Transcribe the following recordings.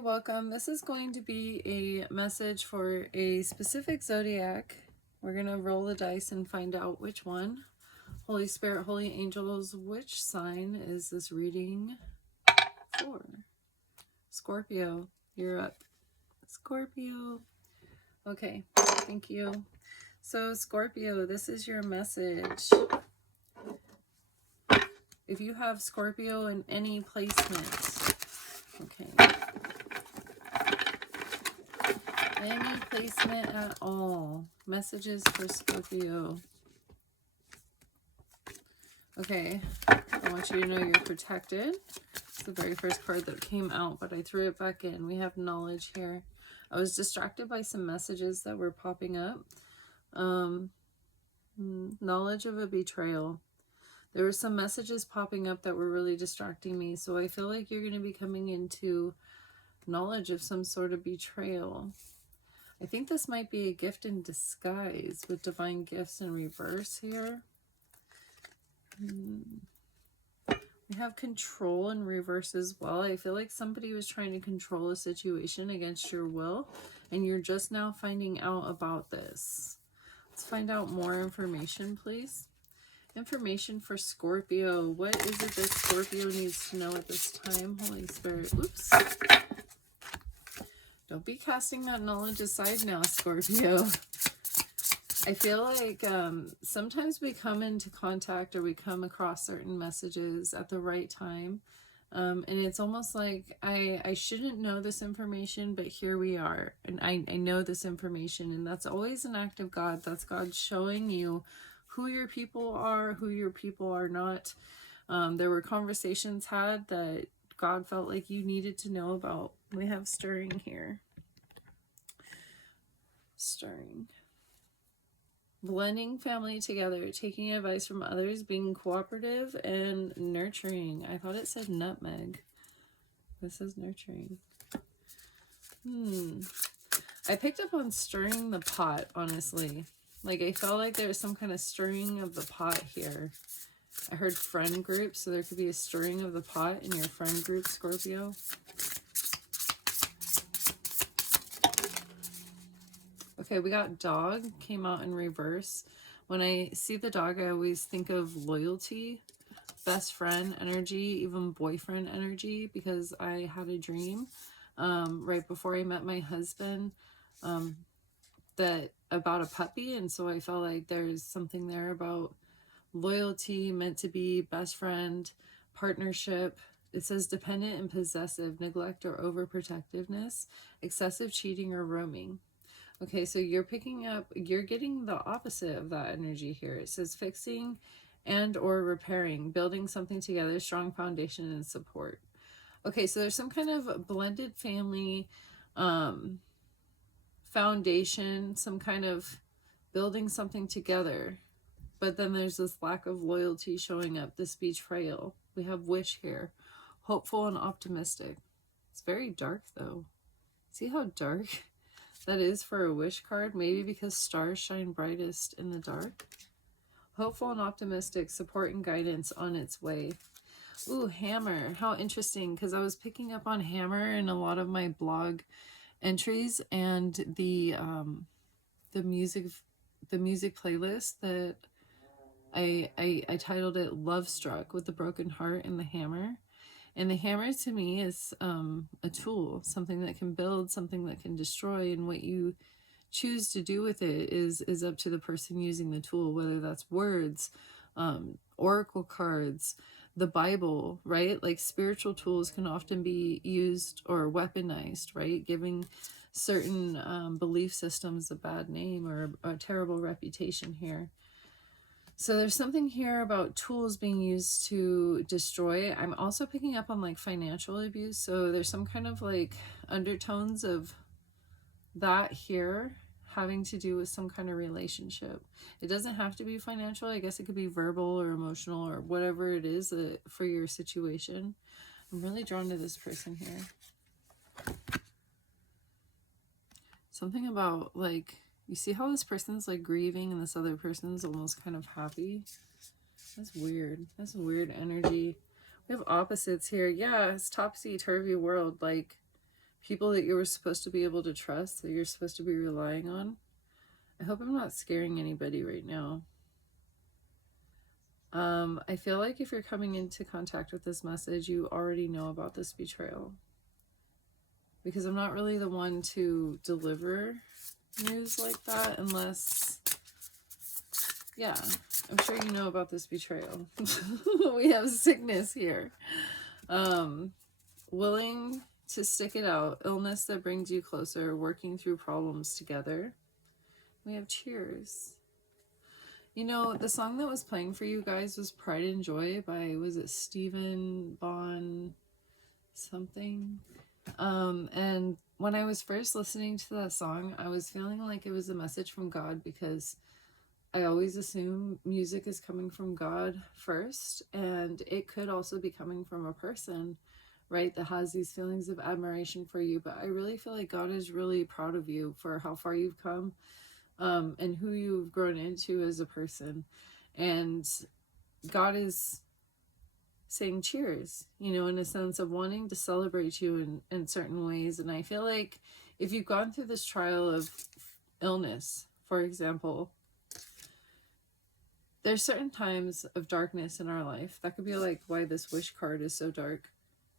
welcome. This is going to be a message for a specific zodiac. We're going to roll the dice and find out which one. Holy Spirit, Holy Angels, which sign is this reading for? Scorpio, you're up. Scorpio. Okay, thank you. So Scorpio, this is your message. If you have Scorpio in any placement, okay. Any placement at all. Messages for Scorpio. Okay, I want you to know you're protected. It's the very first card that came out, but I threw it back in. We have knowledge here. I was distracted by some messages that were popping up. Knowledge of a betrayal. There were some messages popping up that were really distracting me, so I feel like you're going to be coming into knowledge of some sort of betrayal. I think this might be a gift in disguise with divine gifts in reverse here. We have control in reverse as well. I feel like somebody was trying to control a situation against your will, and you're just now finding out about this. Let's find out more information, please. Information for Scorpio. What is it that Scorpio needs to know at this time? Holy Spirit. Oops. Don't be casting that knowledge aside now, Scorpio. I feel like sometimes we come into contact or we come across certain messages at the right time. And it's almost like I shouldn't know this information, but here we are. And I know this information, and that's always an act of God. That's God showing you who your people are, who your people are not. There were conversations had that God felt like you needed to know about. We have stirring here. Stirring. Blending family together, taking advice from others, being cooperative, and nurturing. I thought it said nutmeg. This is nurturing. I picked up on stirring the pot, honestly. Like, I felt like there was some kind of stirring of the pot here. I heard friend group, so there could be a stirring of the pot in your friend group, Scorpio. Okay, we got dog, came out in reverse. When I see the dog, I always think of loyalty, best friend energy, even boyfriend energy, because I had a dream right before I met my husband that about a puppy, and so I felt like there's something there about loyalty, meant to be, best friend, partnership. It says dependent and possessive, neglect or overprotectiveness, excessive cheating or roaming. Okay, so you're picking up, you're getting the opposite of that energy here. It says fixing and or repairing, building something together, strong foundation and support. Okay, so there's some kind of blended family foundation, some kind of building something together. But then there's this lack of loyalty showing up, this betrayal. We have wish here, hopeful and optimistic. It's very dark though. See how dark that is for a wish card? Maybe because stars shine brightest in the dark. Hopeful and optimistic, support and guidance on its way. Ooh, hammer. How interesting, because I was picking up on hammer in a lot of my blog entries, and the music playlist that I titled it Love Struck, with the broken heart and the hammer. And the hammer to me is a tool, something that can build, something that can destroy, and what you choose to do with it is up to the person using the tool, whether that's words, oracle cards, the Bible, right? Like spiritual tools can often be used or weaponized, right? Giving certain belief systems a bad name or a terrible reputation here. So there's something here about tools being used to destroy. I'm also picking up on like financial abuse. So there's some kind of like undertones of that here having to do with some kind of relationship. It doesn't have to be financial. I guess it could be verbal or emotional or whatever it is for your situation. I'm really drawn to this person here. Something about like, you see how this person's like grieving and this other person's almost kind of happy? That's weird. That's a weird energy. We have opposites here. Yeah, it's topsy-turvy world. Like people that you were supposed to be able to trust, that you're supposed to be relying on. I hope I'm not scaring anybody right now. I feel like if you're coming into contact with this message, you already know about this betrayal. Because I'm not really the one to deliver news like that unless, yeah, I'm sure you know about this betrayal. We have sickness here. Willing to stick it out, illness that brings you closer, working through problems together. We have cheers. You know, the song that was playing for you guys was Pride and Joy by, was it Stephen Bon something? And when I was first listening to that song, I was feeling like it was a message from God, because I always assume music is coming from God first, and it could also be coming from a person, right, that has these feelings of admiration for you. But I really feel like God is really proud of you for how far you've come, and who you've grown into as a person. And God is saying cheers, you know, in a sense of wanting to celebrate you in certain ways. And I feel like if you've gone through this trial of illness, for example, there's certain times of darkness in our life. That could be like why this wish card is so dark.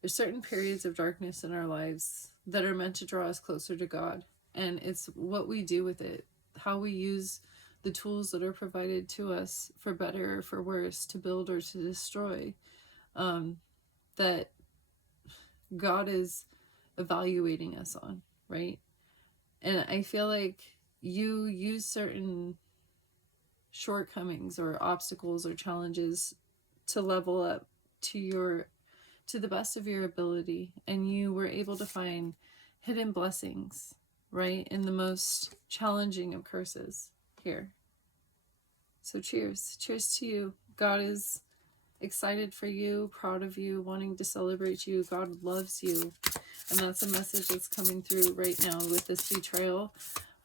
There's certain periods of darkness in our lives that are meant to draw us closer to God. And it's what we do with it, how we use the tools that are provided to us, for better or for worse, to build or to destroy, that God is evaluating us on, right? And I feel like you use certain shortcomings or obstacles or challenges to level up to the best of your ability, and you were able to find hidden blessings, right, in the most challenging of curses here. So cheers to you. God is excited for you, proud of you, wanting to celebrate you. God loves you, and that's a message that's coming through right now with this betrayal.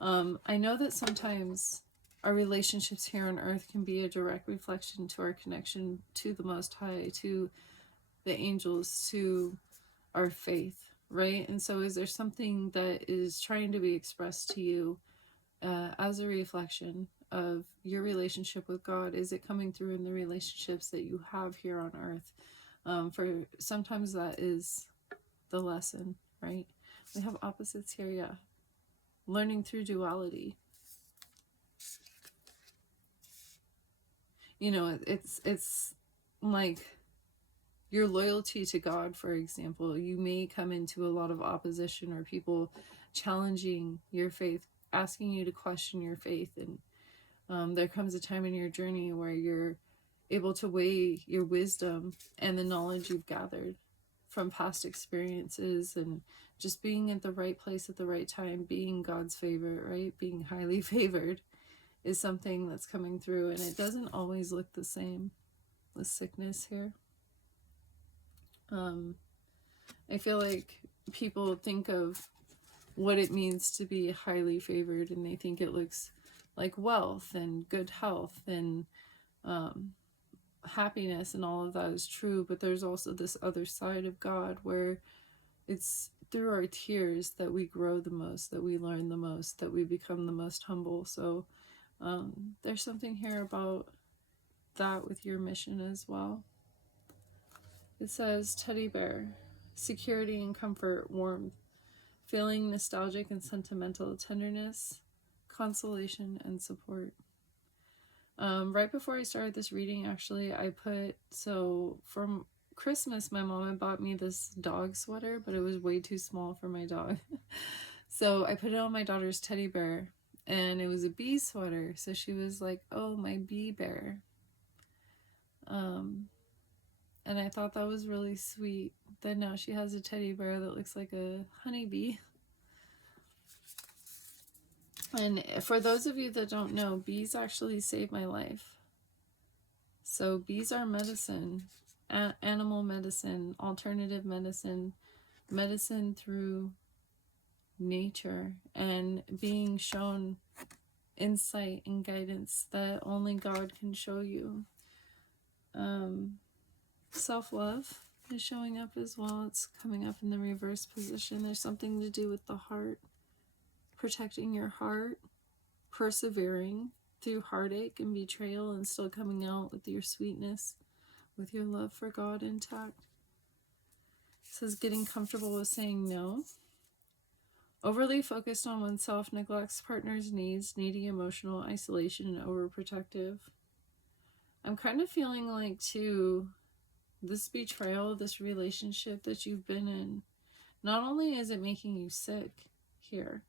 I know that sometimes our relationships here on earth can be a direct reflection to our connection to the Most High, to the angels, to our faith, right? And so is there something that is trying to be expressed to you as a reflection of your relationship with God? Is it coming through in the relationships that you have here on earth? For sometimes that is the lesson, right? We have opposites here, yeah. Learning through duality. You know, it's like your loyalty to God, for example. You may come into a lot of opposition, or people challenging your faith, asking you to question your faith. And there comes a time in your journey where you're able to weigh your wisdom and the knowledge you've gathered from past experiences, and just being at the right place at the right time, being God's favorite, right? Being highly favored is something that's coming through, and it doesn't always look the same with sickness here. I feel like people think of what it means to be highly favored, and they think it looks like wealth and good health and happiness, and all of that is true. But there's also this other side of God where it's through our tears that we grow the most, that we learn the most, that we become the most humble. So there's something here about that with your mission as well. It says teddy bear, security and comfort, warmth, feeling nostalgic and sentimental, tenderness, consolation, and support. Right before I started this reading, actually, I put, so from Christmas, my mom had bought me this dog sweater, but it was way too small for my dog. So I put it on my daughter's teddy bear, and it was a bee sweater. So she was like, oh, my bee bear. And I thought that was really sweet that now she has a teddy bear that looks like a honeybee. And for those of you that don't know, bees actually saved my life. So bees are medicine, animal medicine, alternative medicine, medicine through nature, and being shown insight and guidance that only God can show you. Self-love, is showing up as well. It's coming up in the reverse position. There's something to do with the heart, protecting your heart, persevering through heartache and betrayal, and still coming out with your sweetness, with your love for God intact. It says getting comfortable with saying no. Overly focused on oneself neglects partner's needs, needing emotional isolation and overprotective. I'm kind of feeling like, too, this betrayal, this relationship that you've been in, not only is it making you sick here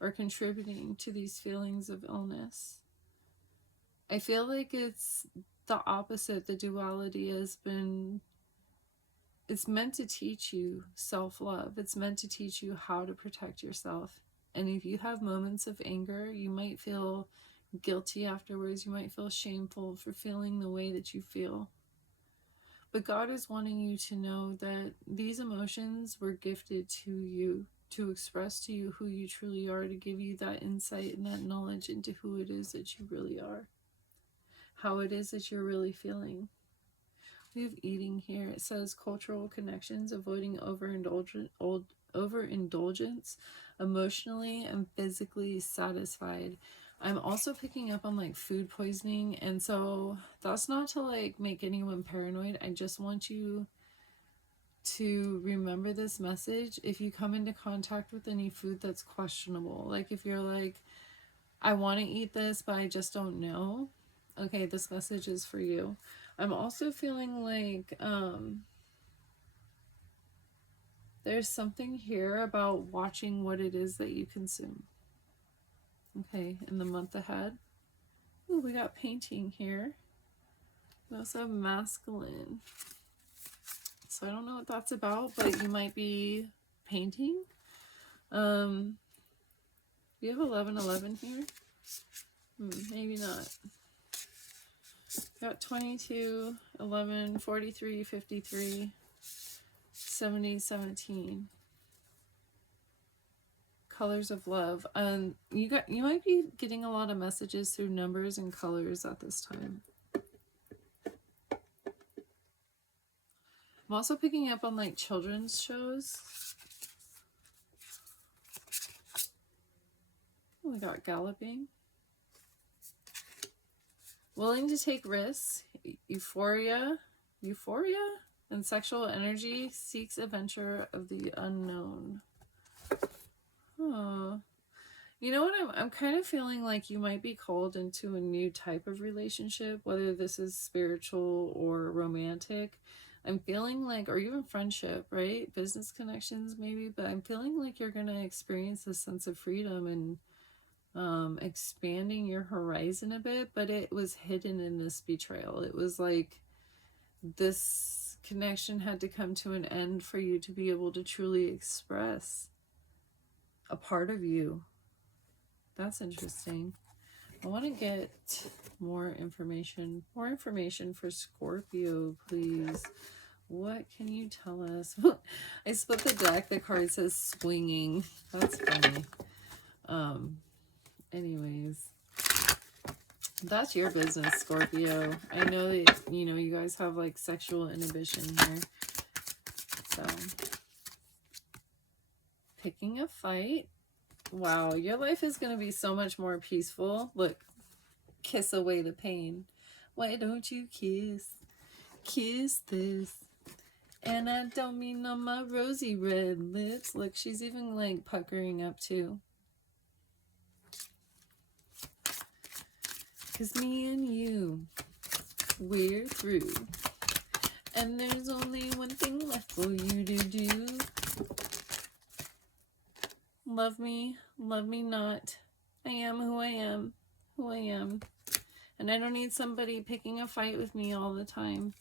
or contributing to these feelings of illness, I feel like it's the opposite. The duality has been, it's meant to teach you self-love. It's meant to teach you how to protect yourself. And if you have moments of anger, you might feel guilty afterwards. You might feel shameful for feeling the way that you feel. But God is wanting you to know that these emotions were gifted to you, to express to you who you truly are, to give you that insight and that knowledge into who it is that you really are, how it is that you're really feeling. We have eating here. It says cultural connections, avoiding overindulgence, emotionally and physically satisfied. I'm also picking up on like food poisoning, and so that's not to like make anyone paranoid. I just want you to remember this message. If you come into contact with any food that's questionable, like if you're like, I want to eat this but I just don't know, okay, this message is for you. I'm also feeling like there's something here about watching what it is that you consume, okay, in the month ahead. Ooh, we got painting here. We also have masculine. So I don't know what that's about, but you might be painting. We have 1111 here. Maybe not. Got 22, 11, 43, 53, 70, 17. Colors of love. You might be getting a lot of messages through numbers and colors at this time. I'm also picking up on like children's shows. We got galloping. Willing to take risks. Euphoria, and sexual energy seeks adventure of the unknown. Oh, you know what? I'm kind of feeling like you might be called into a new type of relationship, whether this is spiritual or romantic. I'm feeling like, or even friendship, right? Business connections maybe, but I'm feeling like you're going to experience a sense of freedom and expanding your horizon a bit, but it was hidden in this betrayal. It was like this connection had to come to an end for you to be able to truly express a part of you. That's interesting. I want to get more information. More information for Scorpio, please. What can you tell us? I split the deck. The card says swinging. That's funny. Anyways, that's your business, Scorpio. I know that, you know, you guys have like sexual inhibition here. So, picking a fight. Wow, your life is going to be so much more peaceful. Look, kiss away the pain. Why don't you kiss this? And I don't mean on my rosy red lips. Look, she's even like puckering up too. Cause me and you, we're through. And there's only one thing left for you to do. Love me not. I am who I am, And I don't need somebody picking a fight with me all the time.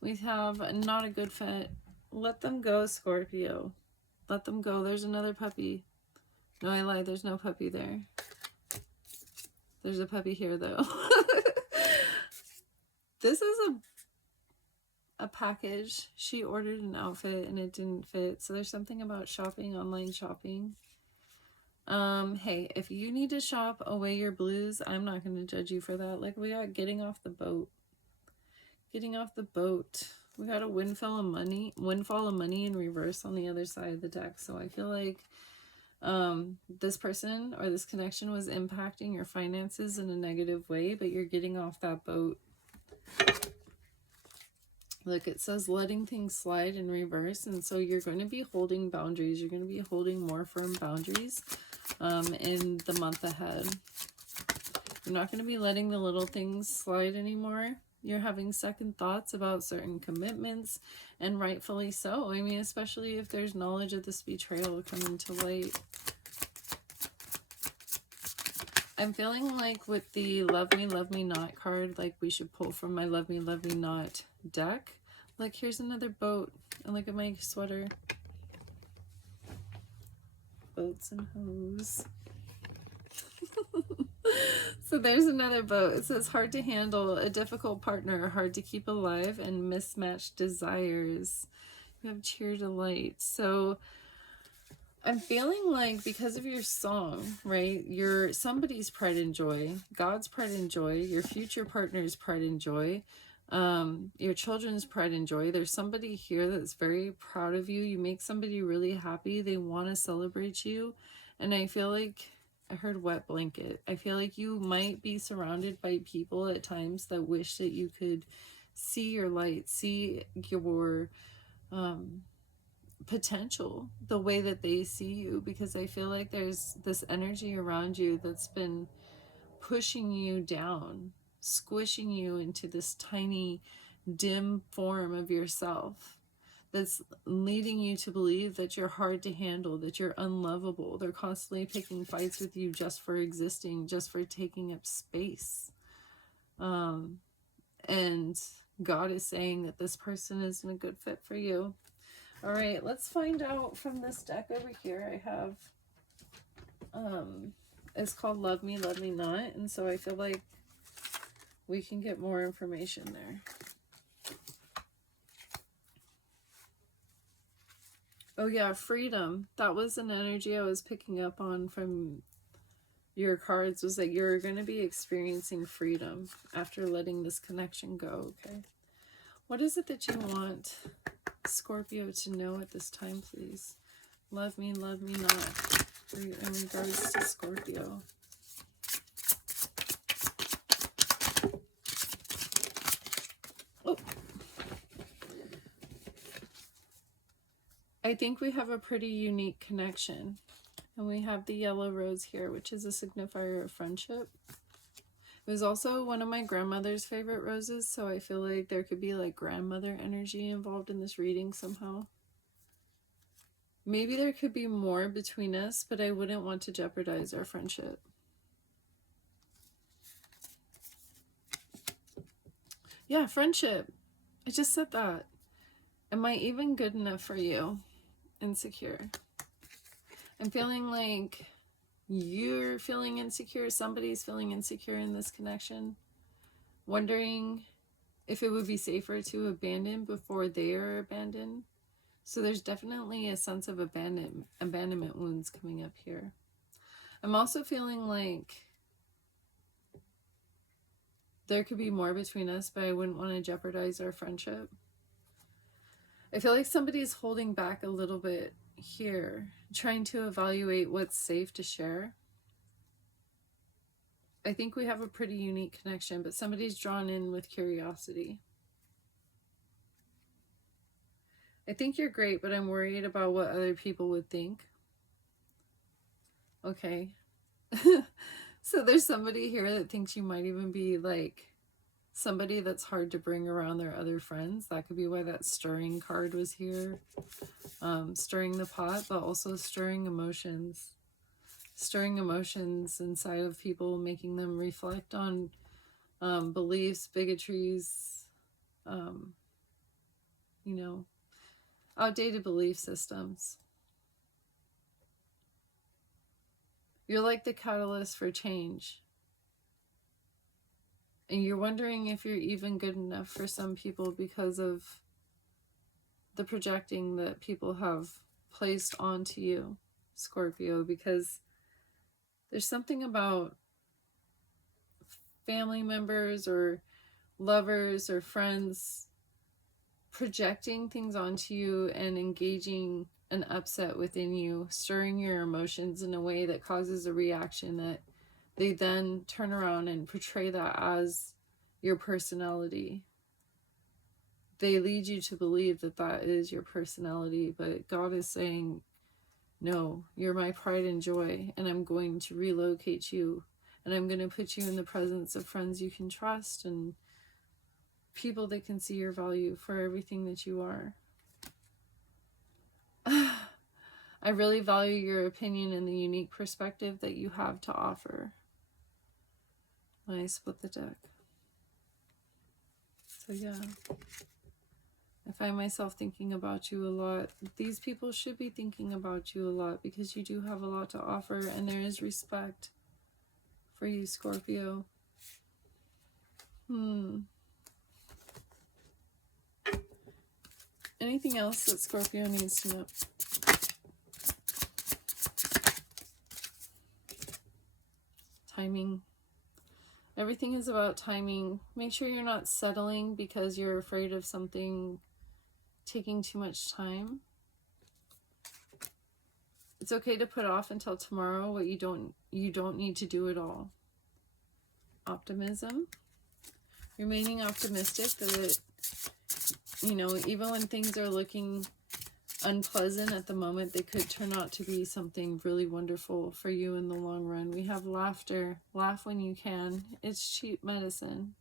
We have not a good fit. Let them go, Scorpio. Let them go. There's another puppy. No, I lied. There's no puppy there. There's a puppy here, though. This is a package. She ordered an outfit and it didn't fit. So there's something about shopping, online shopping. Hey, if you need to shop away your blues, I'm not going to judge you for that. Like, we got getting off the boat. Getting off the boat. We got a windfall of money in reverse on the other side of the deck. So I feel like this person or this connection was impacting your finances in a negative way, but you're getting off that boat. Look, it says letting things slide in reverse, and so you're going to be holding boundaries. You're going to be holding more firm boundaries in the month ahead. You're not going to be letting the little things slide anymore. You're having second thoughts about certain commitments, and rightfully so. I mean, especially if there's knowledge of this betrayal coming to light. I'm feeling like with the Love Me Not card, like we should pull from my Love Me Not deck. Like, here's another boat. And look at my sweater. Boats and hoes. So there's another boat. It says hard to handle, a difficult partner, hard to keep alive, and mismatched desires. You have cheer delight. So I'm feeling like because of your song, right? You're somebody's pride and joy, God's pride and joy, your future partner's pride and joy, your children's pride and joy. There's somebody here that's very proud of you. You make somebody really happy. They want to celebrate you. And I feel like I heard wet blanket. I feel like you might be surrounded by people at times that wish that you could see your light, see your potential the way that they see you, because I feel like there's this energy around you that's been pushing you down, squishing you into this tiny, dim form of yourself that's leading you to believe that you're hard to handle, that you're unlovable. They're constantly picking fights with you just for existing, just for taking up space. And God is saying that this person isn't a good fit for you. All right, let's find out from this deck over here. I have, it's called Love Me Not. And so I feel like we can get more information there. Oh yeah, freedom. That was an energy I was picking up on from your cards, was that you're going to be experiencing freedom after letting this connection go, okay? What is it that you want Scorpio to know at this time, please? Love me not. In regards to Scorpio. Oh. I think we have a pretty unique connection. And we have the yellow rose here, which is a signifier of friendship. It was also one of my grandmother's favorite roses, so I feel like there could be like grandmother energy involved in this reading somehow. Maybe there could be more between us, but I wouldn't want to jeopardize our friendship. Yeah, friendship. I just said that. Am I even good enough for you? Insecure. I'm feeling like you're feeling insecure. Somebody's feeling insecure in this connection. Wondering if it would be safer to abandon before they are abandoned. So there's definitely a sense of abandonment wounds coming up here. I'm also feeling like there could be more between us, but I wouldn't want to jeopardize our friendship. I feel like somebody's holding back a little bit here, trying to evaluate what's safe to share. I think we have a pretty unique connection, but somebody's drawn in with curiosity. I think you're great, but I'm worried about what other people would think. Okay. So there's somebody here that thinks you might even be like somebody that's hard to bring around their other friends. That could be why that stirring card was here. Stirring the pot, but also stirring emotions. Stirring emotions inside of people, making them reflect on beliefs, bigotries, you know, outdated belief systems. You're like the catalyst for change. And you're wondering if you're even good enough for some people because of the projecting that people have placed onto you, Scorpio, because there's something about family members or lovers or friends projecting things onto you and engaging an upset within you, stirring your emotions in a way that causes a reaction that they then turn around and portray that as your personality. They lead you to believe that that is your personality, but God is saying, no, you're my pride and joy, and I'm going to relocate you, and I'm going to put you in the presence of friends you can trust and people that can see your value for everything that you are. I really value your opinion and the unique perspective that you have to offer. When I split the deck. So yeah, I find myself thinking about you a lot. These people should be thinking about you a lot because you do have a lot to offer, and there is respect for you, Scorpio. Anything else that Scorpio needs to know? Timing. Everything is about timing. Make sure you're not settling because you're afraid of something taking too much time. It's okay to put off until tomorrow what you don't need to do at all. Optimism. Remaining optimistic that, even when things are looking unpleasant at the moment, they could turn out to be something really wonderful for you in the long run. We have laughter. Laugh when you can. It's cheap medicine.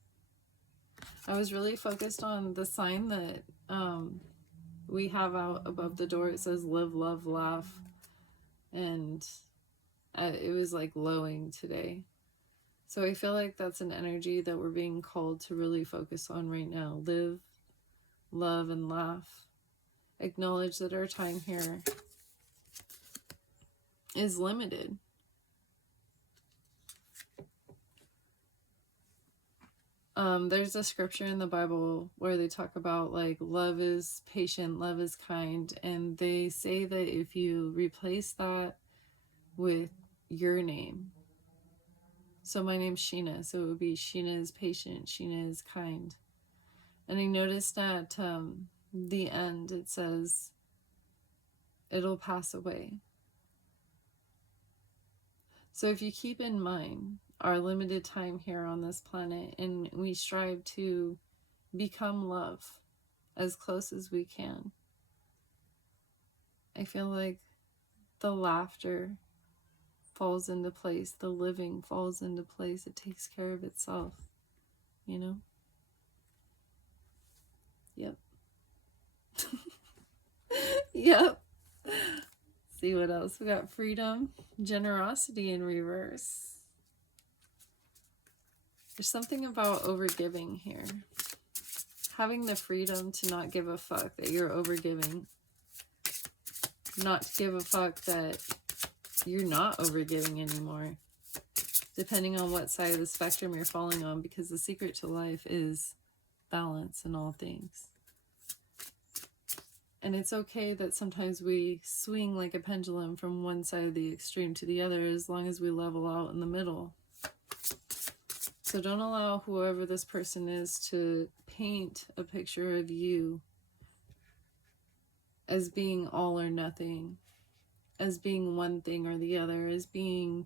I was really focused on the sign that we have out above the door. It says live, love, laugh. And it was like lowing today. So I feel like that's an energy that we're being called to really focus on right now. Live, love, and laugh. Acknowledge that our time here is limited. There's a scripture in the Bible where they talk about like love is patient, love is kind, and they say that if you replace that with your name, so my name's Sheena, so it would be Sheena is patient, Sheena is kind. And I noticed at the end it says it'll pass away. So if you keep in mind our limited time here on this planet and we strive to become love as close as we can, I feel like the laughter falls into place, the living falls into place, it takes care of itself, Yep. Yep. See what else we got. Freedom, generosity in reverse. There's something about overgiving here. Having the freedom to not give a fuck that you're overgiving. Not to give a fuck that you're not overgiving anymore. Depending on what side of the spectrum you're falling on, because the secret to life is balance in all things. And it's okay that sometimes we swing like a pendulum from one side of the extreme to the other, as long as we level out in the middle. So don't allow whoever this person is to paint a picture of you as being all or nothing, as being one thing or the other, as being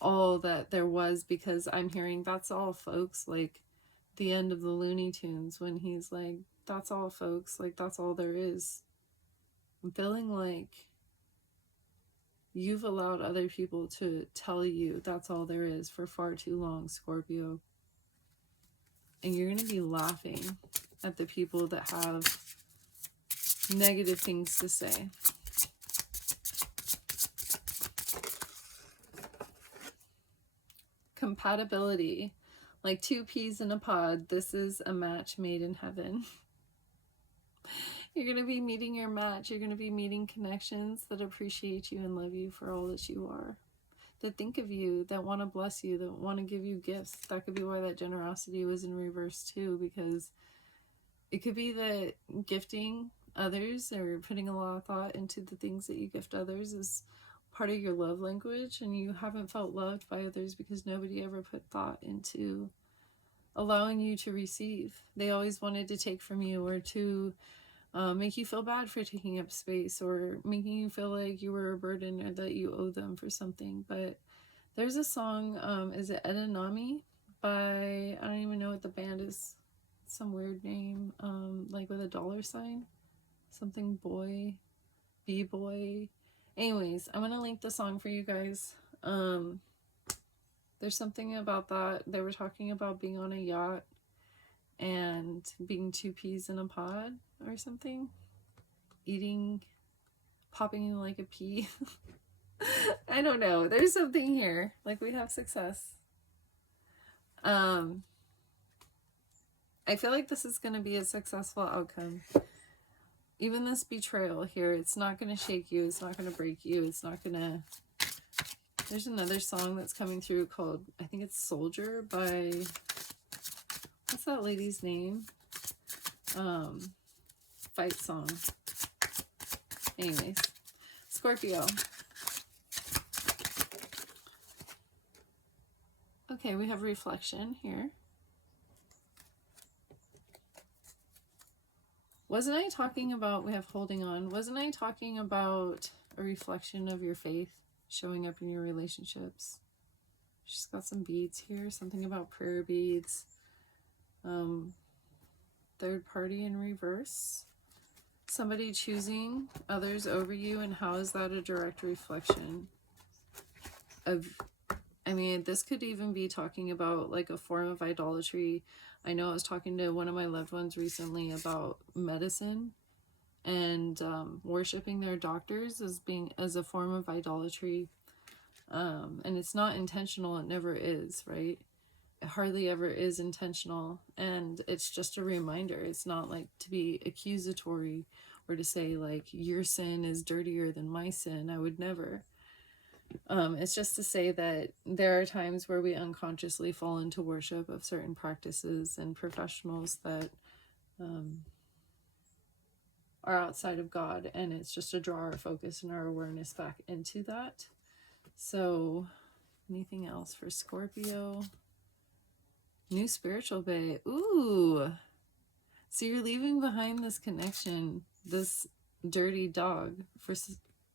all that there was, because I'm hearing that's all, folks, like the end of the Looney Tunes when he's like, that's all, folks, like that's all there is. I'm feeling like you've allowed other people to tell you that's all there is for far too long, Scorpio. And you're going to be laughing at the people that have negative things to say. Compatibility. Like two peas in a pod, this is a match made in heaven. You're going to be meeting your match. You're going to be meeting connections that appreciate you and love you for all that you are. That think of you, that want to bless you, that want to give you gifts. That could be why that generosity was in reverse too, because it could be that gifting others or putting a lot of thought into the things that you gift others is part of your love language, and you haven't felt loved by others because nobody ever put thought into allowing you to receive. They always wanted to take from you, or to make you feel bad for taking up space, or making you feel like you were a burden, or that you owe them for something. But there's a song, is it Edinami by, I don't even know what the band is, some weird name, like with a dollar sign, something boy, b-boy. Anyways, I'm gonna link the song for you guys. There's something about that. They were talking about being on a yacht and being two peas in a pod or something, popping like a pea. I don't know. There's something here. Like, we have success. I feel like this is going to be a successful outcome. Even this betrayal here, it's not going to shake you. It's not going to break you. It's not going to... There's another song that's coming through called, I think it's Soldier by... What's that lady's name? Fight song. Anyways. Scorpio. Okay, we have reflection here. Wasn't I talking about, we have holding on, wasn't I talking about a reflection of your faith showing up in your relationships? She's got some beads here, something about prayer beads. Third party in reverse. Somebody choosing others over you, and how is that a direct reflection of, I mean, this could even be talking about like a form of idolatry. I know I was talking to one of my loved ones recently about medicine and worshiping their doctors as a form of idolatry. And it's not intentional. It never is, right? It hardly ever is intentional. And it's just a reminder. It's not like to be accusatory or to say like your sin is dirtier than my sin. I would never. It's just to say that there are times where we unconsciously fall into worship of certain practices and professionals that are outside of God, and it's just to draw our focus and our awareness back into that. So, anything else for Scorpio? New spiritual bay. Ooh! So you're leaving behind this connection, this dirty dog, for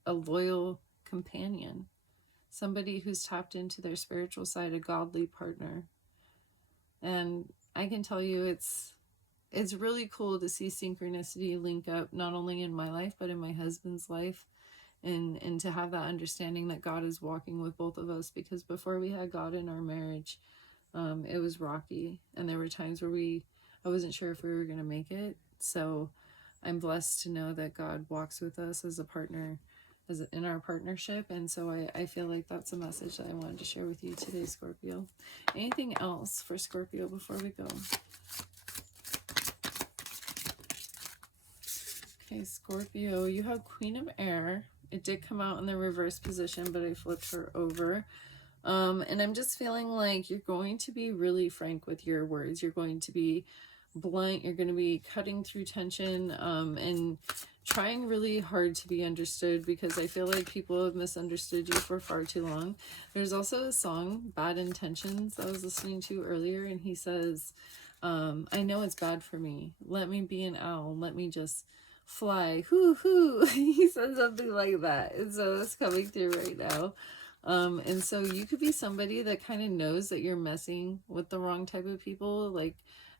a loyal companion. Somebody who's tapped into their spiritual side, a godly partner. And I can tell you it's really cool to see synchronicity link up, not only in my life, but in my husband's life. And to have that understanding that God is walking with both of us. Because before we had God in our marriage, it was rocky. And there were times where I wasn't sure if we were going to make it. So I'm blessed to know that God walks with us as a partner, in our partnership. And so I feel like that's a message that I wanted to share with you today, Scorpio. Anything else for Scorpio before we go? Okay, Scorpio, you have Queen of Air. It did come out in the reverse position, but I flipped her over. And I'm just feeling like you're going to be really frank with your words. You're going to be blunt. You're going to be cutting through tension, and trying really hard to be understood, because I feel like people have misunderstood you for far too long. There's also a song, Bad Intentions, I was listening to earlier, and he says, I know it's bad for me. Let me be an owl. Let me just fly. Hoo hoo. He said something like that. And so it's coming through right now. And so you could be somebody that kind of knows that you're messing with the wrong type of people, like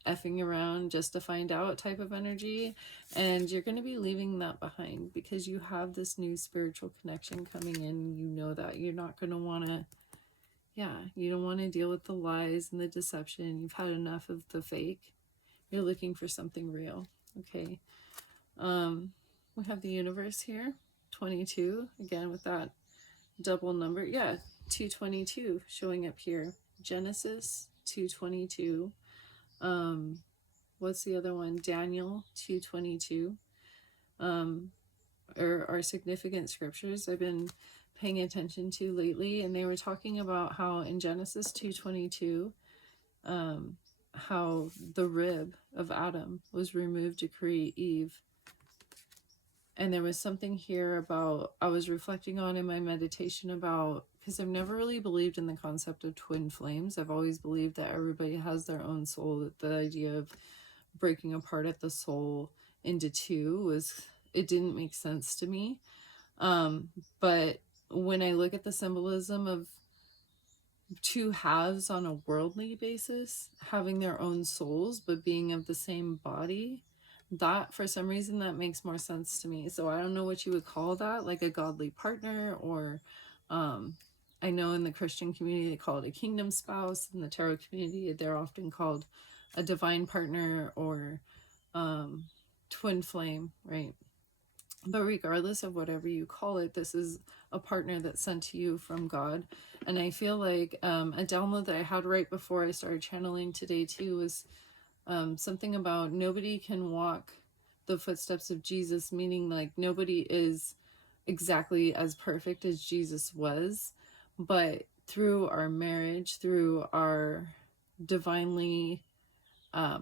effing around just to find out type of energy. And you're going to be leaving that behind, because you have this new spiritual connection coming in. You know that you're not going to want to, you don't want to deal with the lies and the deception. You've had enough of the fake. You're looking for something real. Okay. We have the universe here, 22, again with that double number. 222 showing up here. Genesis 222. What's the other one? Daniel 222. Are significant scriptures I've been paying attention to lately, and they were talking about how in Genesis 222, how the rib of Adam was removed to create Eve. And there was something here about, I was reflecting on in my meditation about because I've never really believed in the concept of twin flames. I've always believed that everybody has their own soul, that the idea of breaking apart at the soul into two it didn't make sense to me. But when I look at the symbolism of two halves on a worldly basis having their own souls but being of the same body, that for some reason that makes more sense to me. So I don't know what you would call that, like a godly partner, or I know in the Christian community they call it a kingdom spouse. In the tarot community they're often called a divine partner or twin flame, right? But regardless of whatever you call it, this is a partner that's sent to you from God. And I feel like a download that I had right before I started channeling today too was something about nobody can walk the footsteps of Jesus, meaning like nobody is exactly as perfect as Jesus was, but through our marriage, through our divinely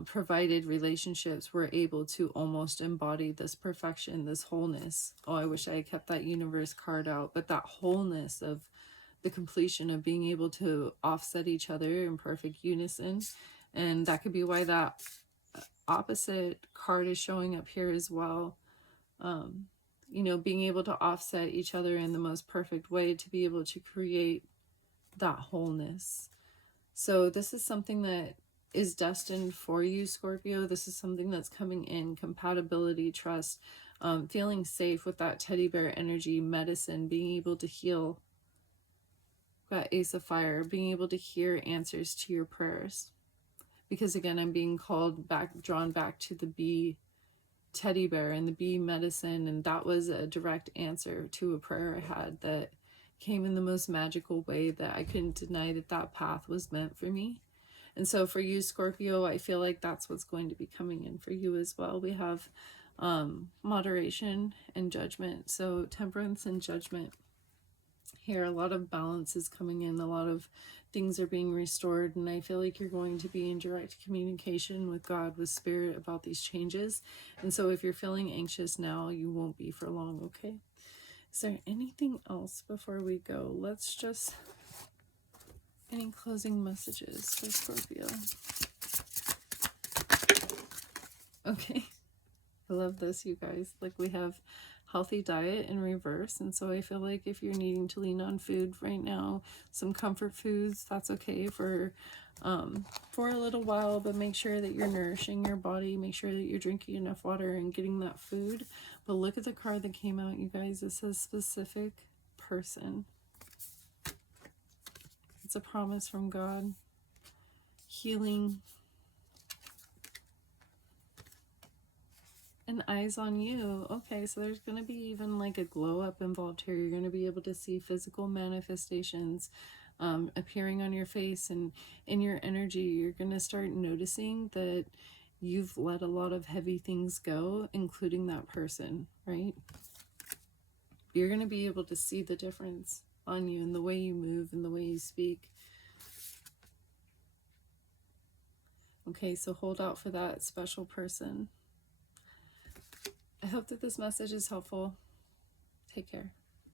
provided relationships, we're able to almost embody this perfection, this wholeness. Oh, I wish I had kept that universe card out, but that wholeness of the completion of being able to offset each other in perfect unison. And that could be why that opposite card is showing up here as well. You know, being able to offset each other in the most perfect way to be able to create that wholeness. So this is something that is destined for you, Scorpio. This is something that's coming in: compatibility, trust, feeling safe with that teddy bear energy, medicine, being able to heal. Got Ace of Fire, being able to hear answers to your prayers. Because again, I'm being drawn back to the bee teddy bear and the bee medicine, and that was a direct answer to a prayer I had that came in the most magical way, that I couldn't deny that that path was meant for me. And so for you, Scorpio, I feel like that's what's going to be coming in for you as well. We have moderation and judgment. So temperance and judgment here. A lot of balance is coming in. A lot of things are being restored. And I feel like you're going to be in direct communication with God, with Spirit, about these changes. And so if you're feeling anxious now, you won't be for long, okay? Is there anything else before we go? Let's just... Any closing messages for Scorpio? Okay. I love this, you guys. Like, we have healthy diet in reverse. And so I feel like if you're needing to lean on food right now, some comfort foods, that's okay for a little while, but make sure that you're nourishing your body. Make sure that you're drinking enough water and getting that food. But look at the card that came out, you guys. It says specific person. It's a promise from God. Healing. And eyes on you. Okay, so there's going to be even like a glow up involved here. You're going to be able to see physical manifestations appearing on your face and in your energy. You're going to start noticing that you've let a lot of heavy things go, including that person, right? You're going to be able to see the difference on you in the way you move and the way you speak. Okay, so hold out for that special person. I hope that this message is helpful. Take care.